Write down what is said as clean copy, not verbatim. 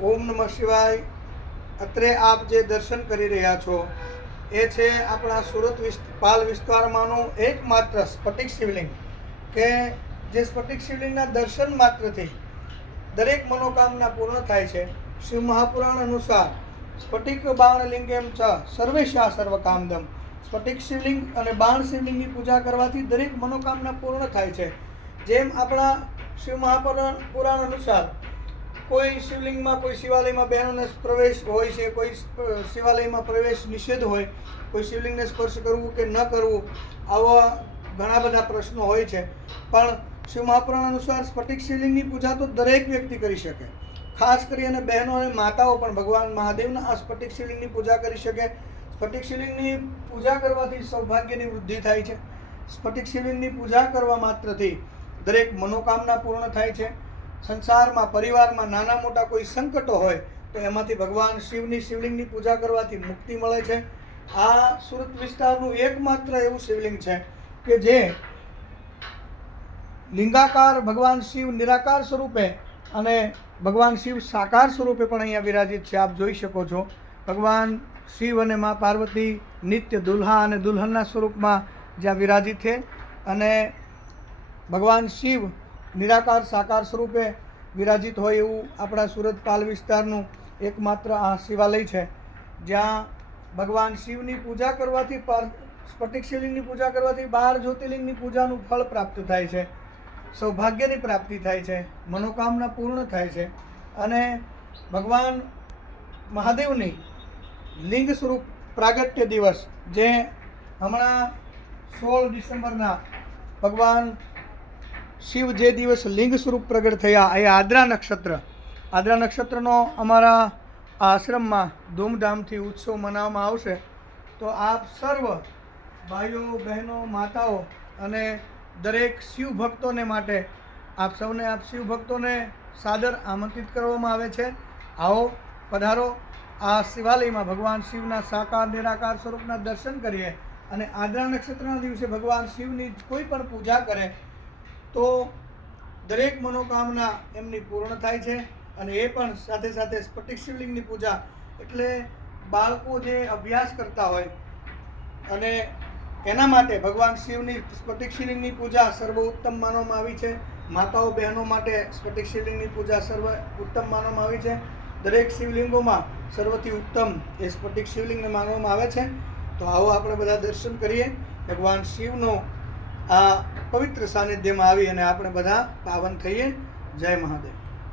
ઓમ નમઃ શિવાય। અત્રે આપ જે દર્શન કરી રહ્યા છો એ છે આપણા સુરત પાલ વિસ્તારમાંનું એકમાત્ર સ્ફટિક શિવલિંગ કે જે સ્ફટિક શિવલિંગના દર્શન માત્રથી દરેક મનોકામના પૂર્ણ થાય છે। શિવ મહાપુરાણ અનુસાર સ્ફટિક બાણલિંગેમ ચ સર્વેશા સર્વકામદમ, સ્ફટિક શિવલિંગ અને બાણ શિવલિંગની પૂજા કરવાથી દરેક મનોકામના પૂર્ણ થાય છે। જેમ આપણા શિવ મહાપુરાણ અનુસાર કોઈ શિવલિંગમાં કોઈ શિવાલયમાં બહેનોને પ્રવેશ હોય છે, કોઈ શિવાલયમાં પ્રવેશ નિષેધ હોય, કોઈ શિવલિંગને સ્પર્શ કરવું કે ન કરવું, આવા ઘણા બધા પ્રશ્નો હોય છે। પણ શિવ મહાપુરાણ અનુસાર સ્ફટિક શિવલિંગની પૂજા તો દરેક વ્યક્તિ કરી શકે, ખાસ કરીને બહેનો અને માતાઓ પણ ભગવાન મહાદેવના આ સ્ફટિક શિવલિંગની પૂજા કરી શકે। સ્ફટિક શિવલિંગની પૂજા કરવાથી સૌભાગ્યની વૃદ્ધિ થાય છે। સ્ફટિક શિવલિંગની પૂજા કરવા માત્રથી દરેક મનોકામના પૂર્ણ થાય છે। સંસારમાં પરિવારમાં નાના મોટા કોઈ સંકટો હોય તો એમાંથી ભગવાન શિવની શિવલિંગની પૂજા કરવાથી મુક્તિ મળે છે। આ સુરત વિસ્તારનું એકમાત્ર એવું શિવલિંગ છે કે જે લિંગાકાર ભગવાન શિવ નિરાકાર સ્વરૂપે અને ભગવાન શિવ સાકાર સ્વરૂપે પણ અહીંયા વિરાજિત છે। આપ જોઈ શકો છો, ભગવાન શિવ અને મા પાર્વતી નિત્ય દુલ્હા અને દુલ્હનના સ્વરૂપમાં જ્યાં વિરાજિત છે અને ભગવાન શિવ નિરાકાર સાકાર સ્વરૂપે વિરાજિત હોય એવું આપણા સુરત પાલ વિસ્તારનું એકમાત્ર આ શિવાલય છે, જ્યાં ભગવાન શિવની પૂજા કરવાથી, સ્ફટિક શિવલિંગની પૂજા કરવાથી 12 જ્યોતિર્લિંગની પૂજાનું ફળ પ્રાપ્ત થાય છે, સૌભાગ્યની પ્રાપ્તિ થાય છે, મનોકામના પૂર્ણ થાય છે। અને ભગવાન મહાદેવની લિંગ સ્વરૂપ પ્રાગટ્ય દિવસ જે હમણાં 16 ડિસેમ્બરના ભગવાન શિવ જે દિવસ લિંગ સ્વરૂપ પ્રગટ થયા એ આદ્રા નક્ષત્રનો અમારા આશ્રમમાં ધૂમધામથી ઉત્સવ મનાવવામાં આવશે। તો આપ સર્વ ભાઈઓ બહેનો માતાઓ અને દરેક શિવ ભક્તોને માટે આપ શિવ ભક્તોને સાદર આમંત્રિત કરવામાં આવે છે। આવો પધારો, આ શિવાલયમાં ભગવાન શિવના સાકાર નિરાકાર સ્વરૂપના દર્શન કરીએ અને આદ્રા નક્ષત્રના દિવસે ભગવાન શિવની કોઈ પણ પૂજા કરે તો દરેક મનોકામના એમની પૂર્ણ થાય છે। અને એ પણ સાથે સાથે સ્ફટિક શિવલિંગની પૂજા એટલે બાળકો જે અભ્યાસ કરતા હોય અને એના માટે ભગવાન શિવની સ્ફટિક શિવલિંગની પૂજા સર્વ ઉત્તમ માનવામાં આવી છે। માતાઓ બહેનો માટે સ્ફટિક શિવલિંગની પૂજા સર્વ ઉત્તમ માનવામાં આવી છે। દરેક શિવલિંગોમાં સર્વથી ઉત્તમ એ સ્ફટિક શિવલિંગને માનવામાં આવે છે। તો આવો આપણે બધા દર્શન કરીએ, ભગવાન શિવનો આ પવિત્ર સાનિધ્યમાં આવી અને આપણે બધા પાવન થઈએ। જય મહાદેવ।